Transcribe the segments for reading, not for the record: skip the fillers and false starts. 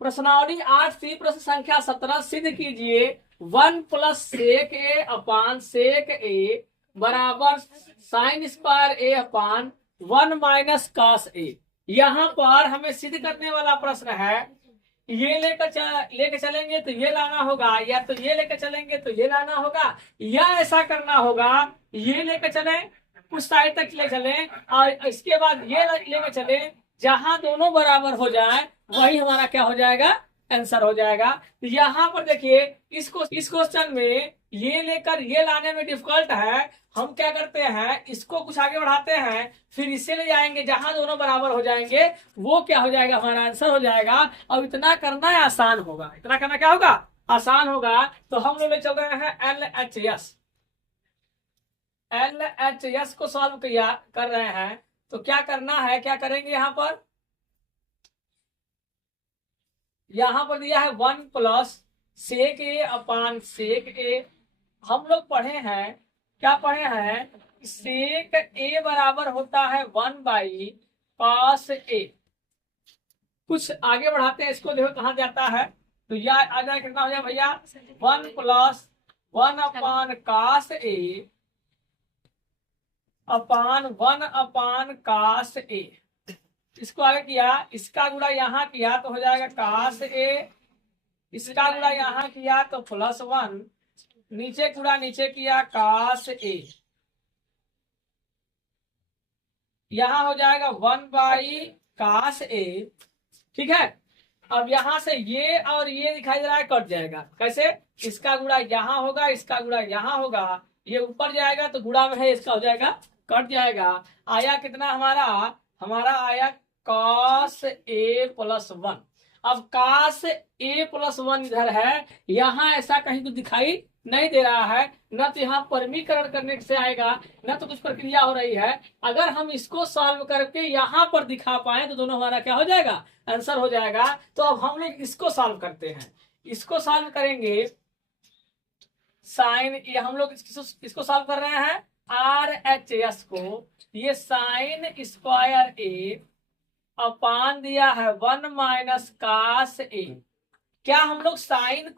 प्रश्नावली 8C प्रश्न संख्या 17 सिद्ध कीजिए 1 प्लस सेक ए अपान सेक ए बराबर साइन स्क्वायर ए अपान 1 माइनस कॉस ए। यहाँ पर हमें सिद्ध करने वाला प्रश्न है, ये लेकर चलेंगे तो ये लाना होगा, या तो ये लेकर चलेंगे तो ये लाना होगा, या ऐसा करना होगा ये लेकर चले कुछ साइड तक ले चले और इसके बाद ये लेकर चले, जहां दोनों बराबर हो जाए वही हमारा क्या हो जाएगा, आंसर हो जाएगा। तो यहाँ पर देखिए इस क्वेश्चन में ये लेकर ये लाने में डिफिकल्ट है। हम क्या करते हैं, इसको कुछ आगे बढ़ाते हैं, फिर इसे ले जाएंगे, जहां दोनों बराबर हो जाएंगे वो क्या हो जाएगा, हमारा आंसर हो जाएगा। और इतना करना है आसान होगा, इतना करना क्या होगा, आसान होगा। तो हम लोग ले चल रहे हैं LHS को सॉल्व कर रहे हैं। तो क्या करना है, क्या करेंगे, यहाँ पर दिया है 1 प्लस सेक ए अपान सेक ए। हम लोग पढ़े हैं, क्या पढ़े हैं, सेक ए बराबर होता है 1 बाई कॉस ए। कुछ आगे बढ़ाते हैं, इसको देखो कहाँ जाता है। तो यह आ जाए कितना हो जाए भैया, 1 प्लस 1 अपान कॉस ए अपान 1 अपान कॉस ए। इसको आगे किया, इसका गुणा यहाँ किया तो हो जाएगा कॉस ए, इसका गुणा यहाँ किया तो प्लस 1, नीचे गुणा नीचे किया कॉस ए, यहाँ हो जाएगा 1 बाई कॉस ए। ठीक है, अब यहाँ से ये और ये दिखाई दे रहा है, कट जाएगा। कैसे, इसका गुणा यहाँ होगा, इसका गुणा यहाँ होगा, ये ऊपर जाएगा तो गुणा में है, इसका हो जाएगा कट जाएगा। आया कितना हमारा आया कॉस ए प्लस 1। अब कॉस ए प्लस 1 इधर है, यहाँ ऐसा कहीं तो दिखाई नहीं दे रहा है, न तो यहाँ परमीकरण करने से आएगा, न तो कुछ प्रक्रिया हो रही है। अगर हम इसको सॉल्व करके यहाँ पर दिखा पाए तो दोनों हमारा क्या हो जाएगा, आंसर हो जाएगा। तो अब हम लोग इसको सॉल्व करते हैं, इसको सॉल्व करेंगे साइन, ये हम लोग इसको सॉल्व कर रहे हैं RHS को। ये साइन स्क्वायर ए अपान दिया है 1 माइनस कॉस ए। क्या हम लोग साइन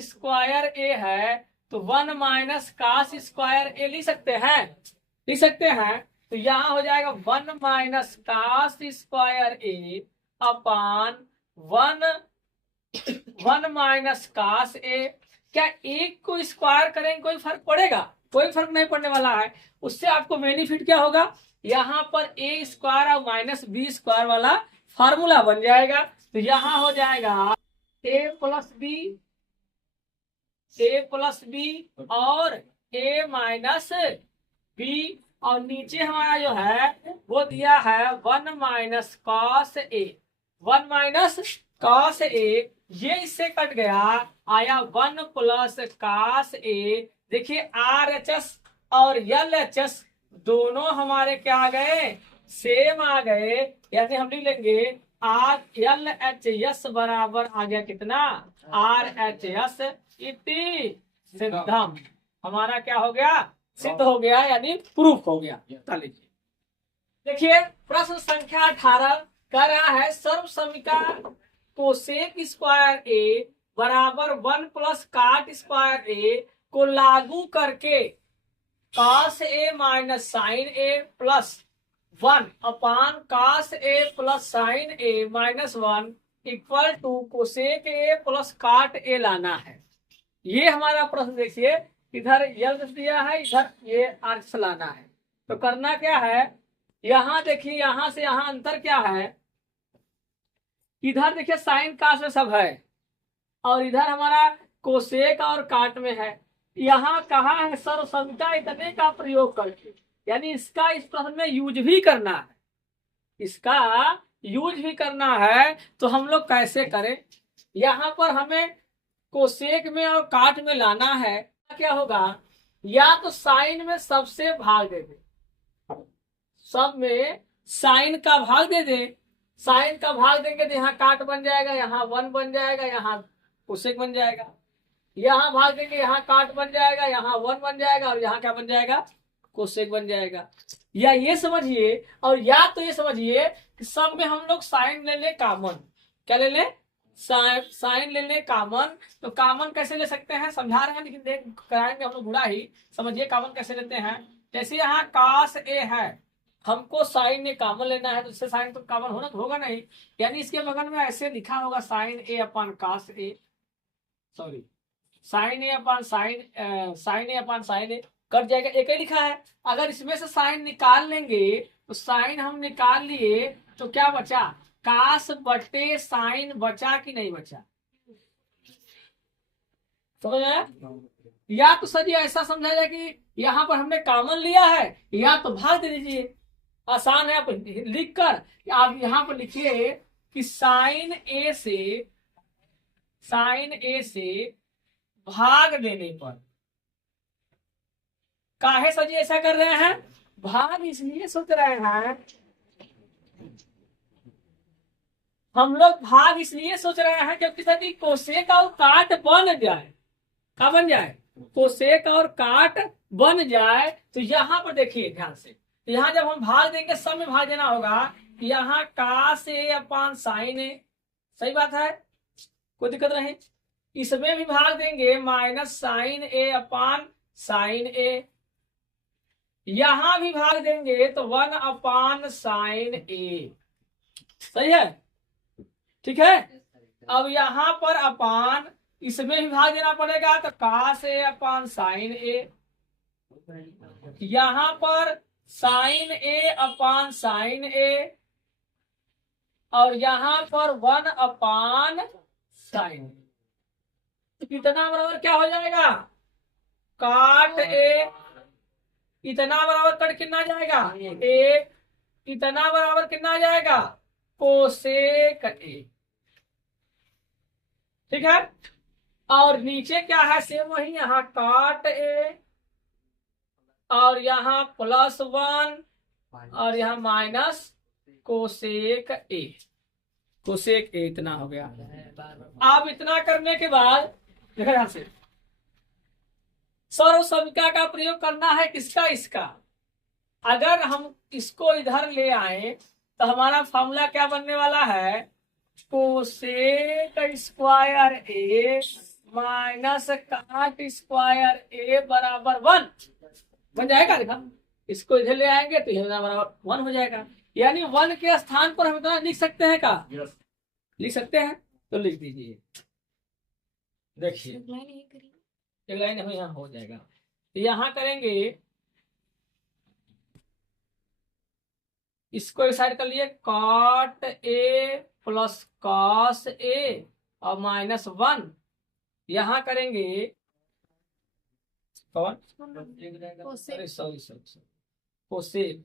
स्क्वायर ए है तो 1 माइनस कॉस स्क्वायर ए लिख सकते हैं। तो यहाँ हो जाएगा 1 माइनस कॉस स्क्वायर ए अपान 1 माइनस कॉस ए। क्या एक को स्क्वायर करेंगे कोई फर्क पड़ेगा, कोई फर्क नहीं पड़ने वाला है। उससे आपको बेनिफिट क्या होगा, यहाँ पर ए स्क्वायर और माइनस बी स्क्वायर वाला फार्मूला बन जाएगा। तो यहाँ हो जाएगा ए प्लस बी और ए माइनस बी, और नीचे हमारा जो है वो दिया है 1 माइनस कॉस ए, 1 माइनस कॉस ए। ये इससे कट गया, आया 1 प्लस कॉस ए। देखिए RHS और LHS दोनों हमारे क्या आ गए, सेम आ गए। यानी हम लिख लेंगे LHS बराबर आ गया कितना, RHS इति सिद्धम। हमारा क्या हो गया, सिद्ध हो गया, यानी प्रूफ हो गया। देखिए प्रश्न संख्या 18 कर रहा है सर्वसमीका कोसेक स्क्वायर ए बराबर 1 प्लस काट स्क्वायर ए को लागू करके cos A minus sign A plus 1 upon cos A plus sine A minus 1 equal to cosec A plus cot A लाना है। ये हमारा प्रश्न देखिए, इधर यल दिया है, इधर ये आर्क्स लाना है। तो करना क्या है, यहाँ देखिए, यहाँ से यहाँ अंतर क्या है, इधर देखिए साइन कास में सब है और इधर हमारा कोसेक और काट में है। यहाँ कहा है सर्वसमीका इतने का प्रयोग करके, यानी इसका इस प्रश्न में यूज भी करना है, इसका यूज भी करना है। तो हम लोग कैसे करें, यहाँ पर हमें कोसेक में और काट में लाना है। क्या होगा, या तो साइन में सबसे भाग दे दे, सब में साइन का भाग दे दे, साइन का भाग देंगे तो यहाँ काट बन जाएगा, यहाँ 1 बन जाएगा, यहाँ कोसेक बन जाएगा। यहाँ भाग देंगे, यहाँ काट बन जाएगा, यहाँ 1 बन जाएगा और यहाँ क्या बन जाएगा, कोसेक बन जाएगा। या ये समझिए, और या तो ये समझिए कि सब में हम लोग साइन ले ले कॉमन। क्या ले ले? साइन ले ले कॉमन। तो कॉमन कैसे ले सकते हैं समझा रहे हैं, लेकिन देख कराएंगे हम लोग बुरा ही। समझिए कॉमन कैसे लेते हैं। जैसे यहाँ कास ए है, हमको साइन ए कॉमन लेना है, तो इससे साइन तो कॉमन होना तो होगा नहीं, यानी इसके बगल में ऐसे लिखा होगा साइन ए अपन कास ए, सॉरी साइन ए अपन साइन ए कट जाएगा, एक ही लिखा है। अगर इसमें से साइन निकाल लेंगे तो साइन हम निकाल लिए तो क्या बचा? कास बटे साइन बचा कि नहीं बचा? समझ आया? या तो सर ये ऐसा समझा जाए कि यहाँ पर हमने कॉमन लिया है, या तो भाग दे दीजिए, आसान है। आप लिख कर आप यहाँ पर लिखिए कि साइन ए से भाग देने पर, काहे सर जी ऐसा कर रहे हैं? भाग इसलिए सोच रहे हैं, हम लोग भाग इसलिए सोच रहे हैं क्योंकि सर जी कोसेक और काट बन जाए। क्या बन जाए? कोसेक और काट बन जाए। तो यहाँ पर देखिए ध्यान से, यहाँ जब हम भाग देंगे सब में भाग देना होगा। यहाँ कास ए अपान साइन ए, सही बात है, कोई दिक्कत नहीं। इसमें भी भाग देंगे माइनस साइन ए अपान साइन ए, यहां भी भाग देंगे तो 1 अपान साइन ए, सही है, ठीक है। अब यहाँ पर अपान, इसमें भी भाग देना पड़ेगा तो कास ए अपान साइन ए, यहाँ पर साइन ए अपान साइन ए, और यहाँ पर 1 अपान साइन। इतना बराबर क्या हो जाएगा? काट ए, इतना बराबर कट कितना जाएगा? एक। इतना बराबर कितना आ जाएगा? कोसेक ए, ठीक है। और नीचे क्या है? सेम वही, यहाँ काट ए और यहाँ +1 और यहाँ माइनस कोसेक ए, कोसेक ए, इतना हो गया। अब इतना करने के बाद देखो ध्यान से, सर्व समीकरण का प्रयोग करना है किसका? इसका। अगर हम इसको इधर ले आए तो हमारा फॉर्मूला क्या बनने वाला है? Cosec square A minus cot square ए बराबर 1 बन जाएगा। देखा, इसको इधर ले आएंगे तो यह बराबर 1 हो जाएगा। यानी 1 के स्थान पर हम इतना लिख सकते हैं का? लिख सकते हैं, तो लिख दीजिए। देखिए एक लाइन हो, यहाँ हो जाएगा। तो यहाँ करेंगे, इसको एक साइड कर लिए, cot A plus cos A और -1। यहाँ करेंगे कौन? Cosec,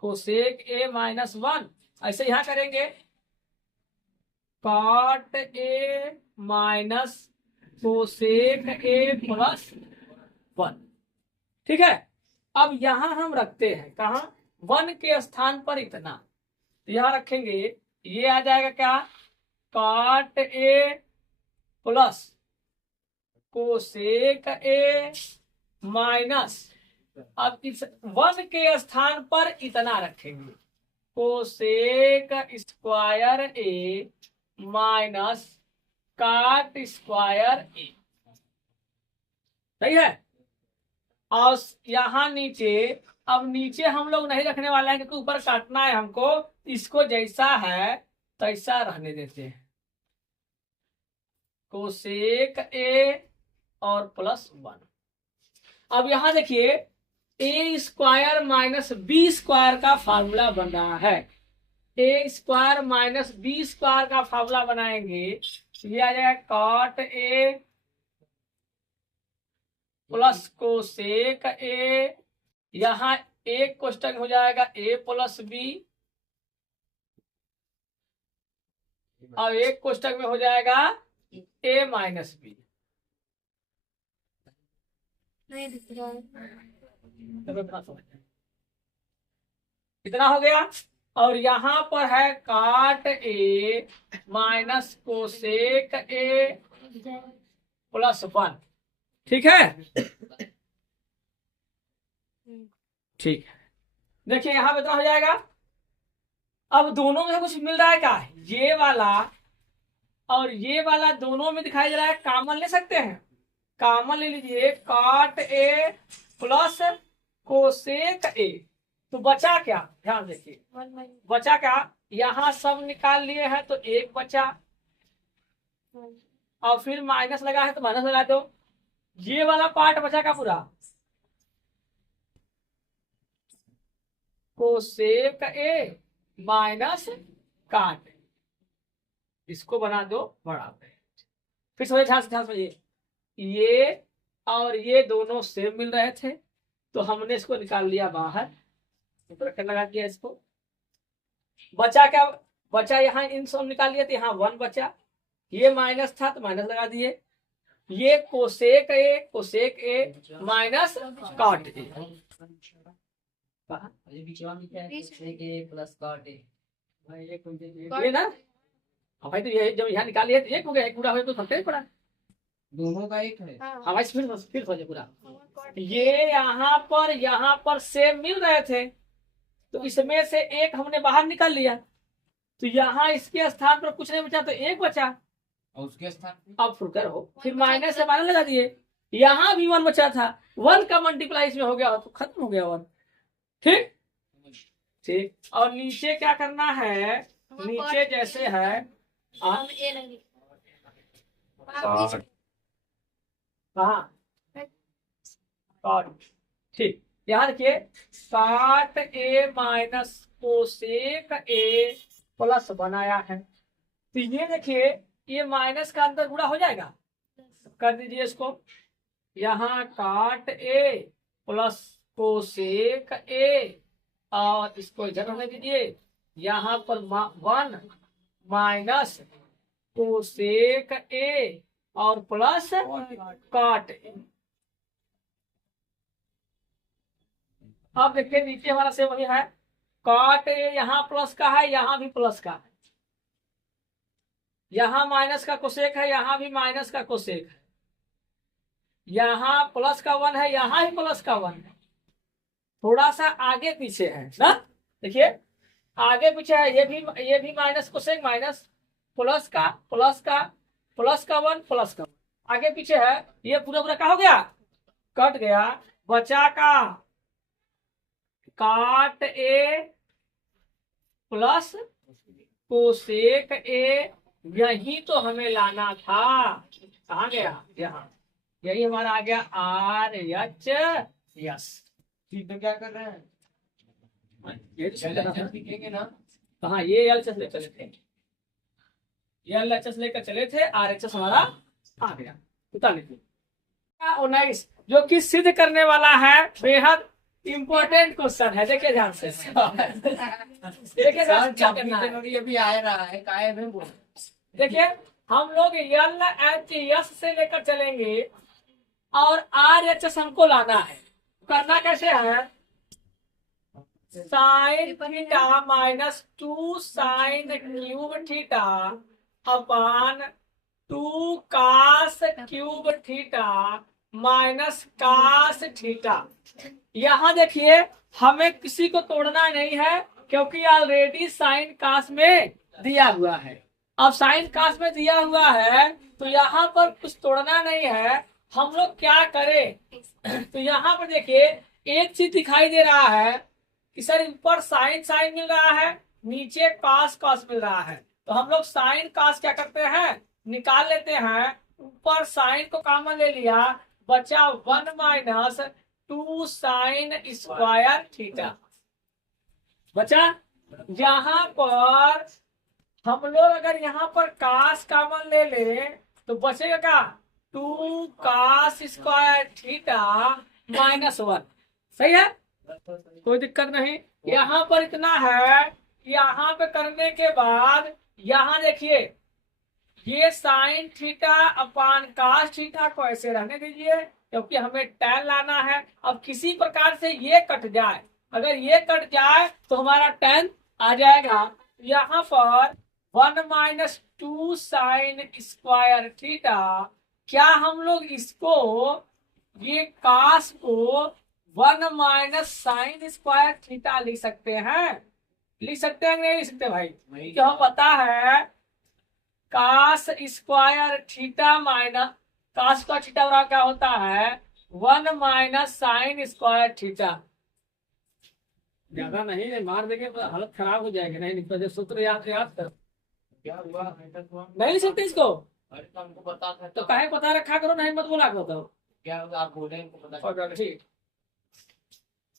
cosec A -1। ऐसे यहाँ करेंगे cot A minus cosec A +1, ठीक है। अब यहाँ हम रखते हैं कहा? 1 के स्थान पर इतना, तो यहाँ रखेंगे, ये आ जाएगा क्या? Cot A plus cosec A minus, अब इस 1 के स्थान पर इतना रखेंगे, cosec square A minus cot square A, सही है। और यहाँ नीचे, अब नीचे हम लोग नहीं रखने वाले हैं क्योंकि ऊपर काटना है हमको, इसको जैसा है तैसा रहने देते हैं। कोसेक ए और +1। अब यहाँ देखिए A square minus B square का फार्मूला बन रहा है। A square minus B square का फार्मूला बनाएंगे, ये आ जाएगा cot A plus cosec A, यहाँ एक कोष्टक हो जाएगा ए प्लस बी और एक कोष्टक में हो जाएगा ए माइनस बी। नहीं दिख रहा है, इतना हो गया। और यहाँ पर है काट ए माइनस कोसेक ए +1, ठीक है। ठीक है, देखिए यहाँ पे तो हो जाएगा। अब दोनों में कुछ मिल रहा है क्या, ये वाला और ये वाला दोनों में दिखाई दे रहा है, कॉमन ले सकते हैं, कॉमन ले लीजिए, cot A plus cosec A. तो बचा क्या, ध्यान देखिए, बचा क्या, यहाँ सब निकाल लिए हैं तो एक बचा, और फिर माइनस लगा है तो माइनस लगा दो, ये वाला पार्ट बचा का पूरा, कोसेक ए माइनस काट, इसको बना दो बड़ा। फिर समझिए, ध्यान से समझिए, ये और ये दोनों सेम मिल रहे थे तो हमने इसको निकाल लिया बाहर, ब्रैकेट लगा दिया इसको। बचा क्या, बचा यहाँ इन सब निकाल लिया तो यहाँ 1 बचा, ये माइनस था तो माइनस लगा दिए, ये cosec A minus cot A, ये ना। हाँ भाई, तो ये जब यहाँ निकाल लिया तो एक हो गया, एक पूरा हो गया तो फर्क नहीं पड़ा, दोनों का एक है। हाँ भाई, फिर हो जाए पूरा। ये यहाँ पर सेम मिल रहे थे तो इसमें से एक हमने बाहर निकाल लिया, तो यहाँ इसके स्थान पर कुछ नहीं बचा तो एक बचा, और उसके स्थान अब फुकर हो, फिर माइनस से माइनस लगा दिए, यहाँ भी 1 बचा था, 1 का मल्टीप्लाई इसमें हो गया तो खत्म हो गया 1। ठीक ठीक, और नीचे क्या करना है, नीचे जैसे है ठीक, यहाँ देखिए, काट ए माइनस कोसेक ए प्लस बनाया है, तो ये देखिए ये माइनस का अंदर गुणा हो जाएगा, कर दीजिए इसको, यहाँ काट ए प्लस कोसेक ए, और इसको इधर रहने दीजिए, यहाँ पर 1 माइनस कोसेक ए और प्लस काट ए। अब देखिए नीचे हमारा सेम वही है, काट ए यहाँ प्लस का है, यहाँ भी प्लस का है, यहाँ माइनस का कोसेक है, यहाँ भी माइनस का कोसेक है, यहाँ प्लस का 1 है, यहाँ भी प्लस का 1 है, थोड़ा सा आगे पीछे है ना, देखिए आगे पीछे है, ये भी माइनस कोसेक माइनस प्लस का 1 प्लस का 1, आगे पीछे है, ये पूरा पूरा क्या हो गया, कट गया, बचा का काट ए प्लस कोसेक ए, यही तो हमें लाना था, कहाँ गया, यहाँ, यही हमारा आ गया आर एच यस। ठीक, तो क्या कर रहे हैं, ये लिखेंगे ना। हाँ, ये एलएचएस लेकर चले थे, ये एलएचएस लेकर चले थे, आरएचएस हमारा आ गया, उतार लीजिए। 19 जो कि सिद्ध करने वाला है, बेहद इम्पोर्टेंट क्वेश्चन है, देखिए ध्यान से, देखिए क्या करना है, अभी आ रहा है, कायम है वो। देखिए हम लोग एलएचएस से लेकर चलेंगे और आरएचएस हमको लाना है, करना कैसे है, sine theta minus 2 sine cube theta upon 2 cos cube theta minus cos theta. यहाँ देखिए हमें किसी को तोड़ना नहीं है क्योंकि ऑलरेडी साइन कास में दिया हुआ है, अब साइन कास में दिया हुआ है तो यहाँ पर कुछ तोड़ना नहीं है, हम लोग क्या करें, तो यहाँ पर देखिए एक चीज दिखाई दे रहा है कि सर ऊपर साइन साइन मिल रहा है, नीचे कास कास मिल रहा है, तो हम लोग साइन कास क्या करते हैं, निकाल लेते हैं, ऊपर साइन को कॉमन ले लिया, बचा 1 माइनस 2 साइन स्क्वायर थीटा बचा। यहाँ पर हम लोग अगर यहाँ पर कास कॉमन ले ले तो बचेगा क्या, 2 कास स्क्वायर थीटा माइनस 1, सही है, कोई दिक्कत नहीं। यहाँ पर इतना है, यहाँ पे करने के बाद यहाँ देखिए ये sine theta upon cos theta को ऐसे रहने दीजिए क्योंकि हमें टैन लाना है। अब किसी प्रकार से ये कट जाए, अगर ये कट जाए तो हमारा टैन आ जाएगा, यहाँ पर 1 माइनस 2 साइन स्क्वायर थीटा, क्या हम लोग इसको ये कास को 1 माइनस साइन स्क्वायर थीटा लिख सकते हैं। लिख सकते हैं कि नहीं लिख सकते भाई? क्या पता है cos square theta minus cos का थीटा बराबर क्या होता है 1 माइनस साइन स्क्वायर थीटा। ज्यादा नहीं मार देंगे तो हालत खराब हो जाएगी। नहीं लिख सकते, सूत्र याद याद कर। क्या हुआ नहीं लिख सकते इसको अरे तो हमको पता था तो काहे पता रखा करो, नहीं मत बोला करो। तो क्या हुआ, आप बोले हमको पता ठीक,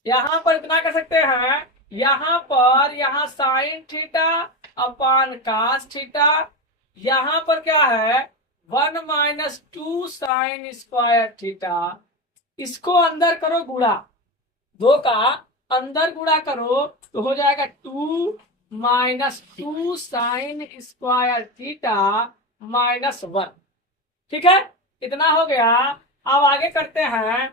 यहाँ पर इतना कर सकते हैं, यहाँ पर यहाँ sine theta upon cos theta, यहाँ पर क्या है 1 माइनस 2 साइन स्क्वायर थीटा। इसको अंदर करो गुणा, दो का अंदर गुणा करो तो हो जाएगा 2 minus 2 sine square theta minus 1। ठीक है, इतना हो गया। अब आगे करते हैं,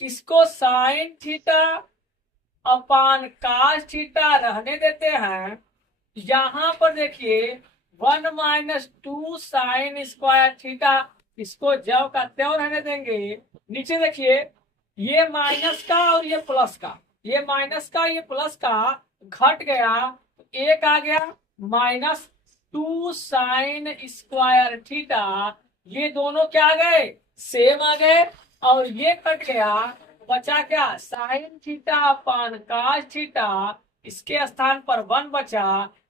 इसको sine theta upon cos theta रहने देते हैं। यहां पर देखिए 1 माइनस 2 साइन स्क्वायर थीटा, इसको ज्यों का त्यों रहने देंगे। नीचे देखिए ये माइनस का और ये प्लस का, ये माइनस का ये प्लस का घट गया, एक आ गया माइनस 2 साइन स्क्वायर थीटा। ये दोनों क्या आ गए सेम आ गए, और ये कट गया, बचा क्या sine theta upon cos theta. इसके स्थान पर 1 बचा,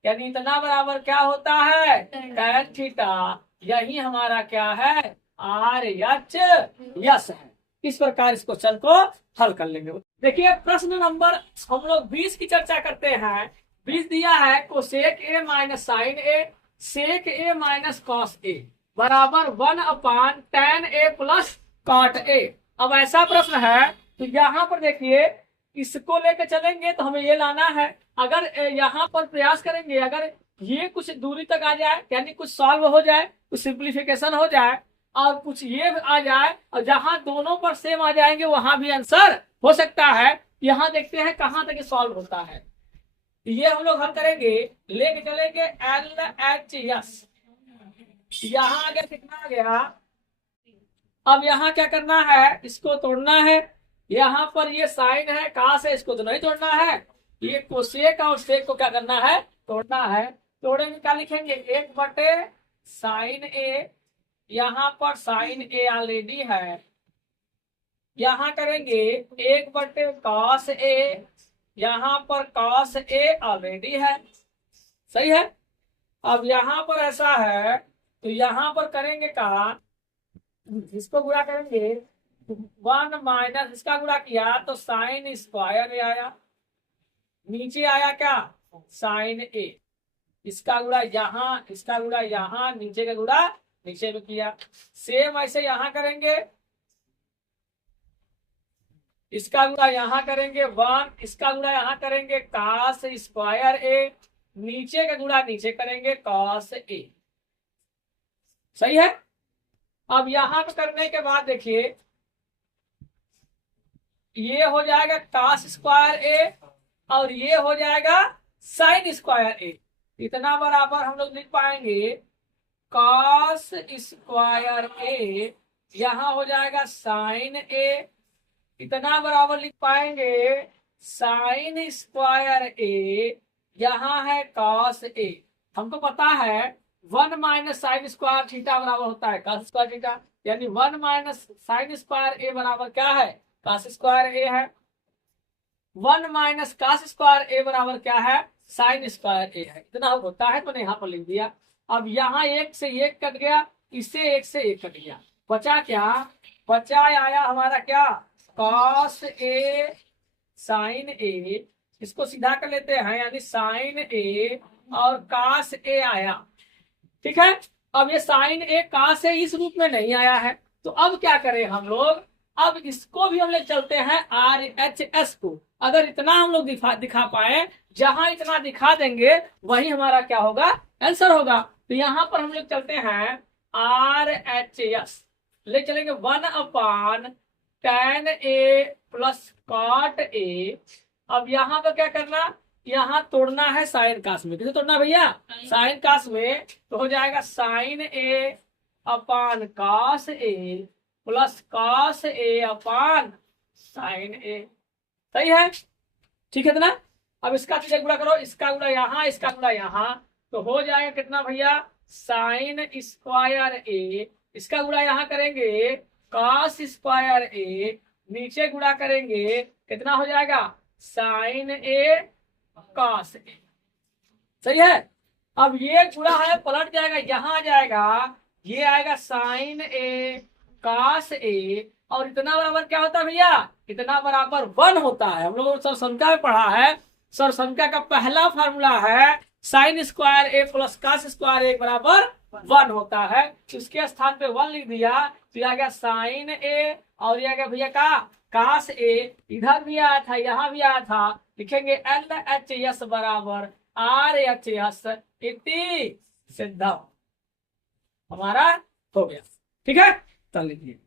यानी इतना बराबर क्या होता है tan थीटा। यही हमारा क्या है RHS है। इस प्रकार इस क्वेश्चन को हल कर लेंगे। देखिए प्रश्न नंबर हम लोग 20 की चर्चा करते हैं। 20 दिया है cosec A minus sign A sec A minus cos A बराबर 1 upon tan A plus cot A. अब ऐसा प्रश्न है तो यहाँ पर देखिए इसको लेकर चलेंगे तो हमें ये लाना है। अगर यहाँ पर प्रयास करेंगे, अगर ये कुछ दूरी तक आ जाए यानी कुछ सॉल्व हो जाए, कुछ सिंप्लीफिकेशन हो जाए और कुछ ये आ जाए, और जहां दोनों पर सेम आ जाएंगे वहां भी आंसर हो सकता है। यहाँ देखते हैं कहां तक सॉल्व होता है। ये हम लोग हल करेंगे, लेके चलेंगे LHS। यहाँ आगे कितना आ गया, अब यहाँ क्या करना है इसको तोड़ना है। यहाँ पर ये साइन है कास है, इसको तो नहीं तोड़ना है। ये कोसेक और सेक को क्या करना है तोड़ना है। तोड़ेंगे क्या लिखेंगे 1 बटे साइन ए, यहाँ पर साइन ए ऑलरेडी है। यहाँ करेंगे 1 बटे कॉस ए, यहाँ पर कॉस ए ऑलरेडी है। सही है। अब यहाँ पर ऐसा है तो यहाँ पर करेंगे का इसको गुणा करेंगे 1 माइनस इसका गुणा किया तो साइन स्क्वायर आया, नीचे आया क्या साइन ए, इसका गुणा यहाँ, इसका गुणा यहाँ, नीचे का गुणा नीचे में किया। सेम ऐसे यहाँ करेंगे, इसका गुणा यहाँ करेंगे 1, इसका गुणा यहाँ करेंगे कास स्क्वायर ए, नीचे का गुणा नीचे करेंगे कॉस ए। सही है। अब यहाँ पे करने के बाद देखिए ये हो जाएगा कास स्क्वायर ए और ये हो जाएगा साइन स्क्वायर ए। इतना बराबर हम लोग लिख पाएंगे कॉस स्क्वायर ए, यहाँ हो जाएगा साइन ए। इतना बराबर लिख पाएंगे साइन स्क्वायर ए, यहाँ है कॉस ए। हमको पता है 1 माइनस साइन स्क्वायर थीटा बराबर होता है कॉस स्क्वायर थीटा, यानी 1 माइनस साइन स्क्वायर ए बराबर क्या है कॉस स्क्वायर ए है। 1 माइनस कॉस स्क्वायर ए बराबर क्या है साइन स्क्वायर ए है। इतना होता है तो यहाँ पर लिख दिया। अब यहाँ 1 से 1 कट गया, इससे 1 से 1 कट गया, बचा क्या बचा आया हमारा क्या कॉस ए साइन ए। इसको सीधा कर लेते हैं, यानी साइन ए और कॉस ए आया। ठीक है। अब ये साइन ए कॉस ए इस रूप में नहीं आया है, तो अब क्या करें हम लोग, अब इसको भी हम लोग चलते हैं RHS को। अगर इतना हम लोग दिखा पाए, जहां इतना दिखा देंगे वही हमारा क्या होगा आंसर होगा। तो यहाँ पर हम लोग चलते हैं RHS, ले चलेंगे 1 upon tan A plus cot A. अब यहाँ पर क्या करना, यहाँ तोड़ना है साइन कास में। किसे तोड़ना भैया साइन कास में, तो हो जाएगा साइन ए अपान कास ए प्लस कास ए अपान साइन ए। सही है, ठीक है इतना। अब इसका तुझे गुणा करो, इसका गुणा यहाँ, इसका गुणा यहाँ, तो हो जाएगा कितना भैया, साइन स्क्वायर ए। इसका गुणा यहाँ करेंगे कॉस स्क्वायर ए, नीचे गुणा करेंगे कितना हो जाएगा, साइन ए कॉस ए। सही है। अब ये गुणा है पलट जाएगा, यहाँ आ जाएगा, ये आएगा साइन ए कॉस ए, और इतना बराबर क्या होता है भैया, इतना बराबर 1 होता है। हम लोगों ने सरसंख्या में पढ़ा है, सरसंख्या का पहला फार्मूला है साइन स्क्वायर ए प्लस कॉस स्क्वायर ए बराबर 1 होता है। उसके स्थान पे 1 लिख दिया, तो आ गया साइन ए, और ये आ गया भैया का कॉस ए। इधर भी आया था, यहाँ भी आया था, लिखेंगे एल एच एस बराबर आर एच एस इति सिद्धम। हमारा हो गया, ठीक है, चल लीजिए।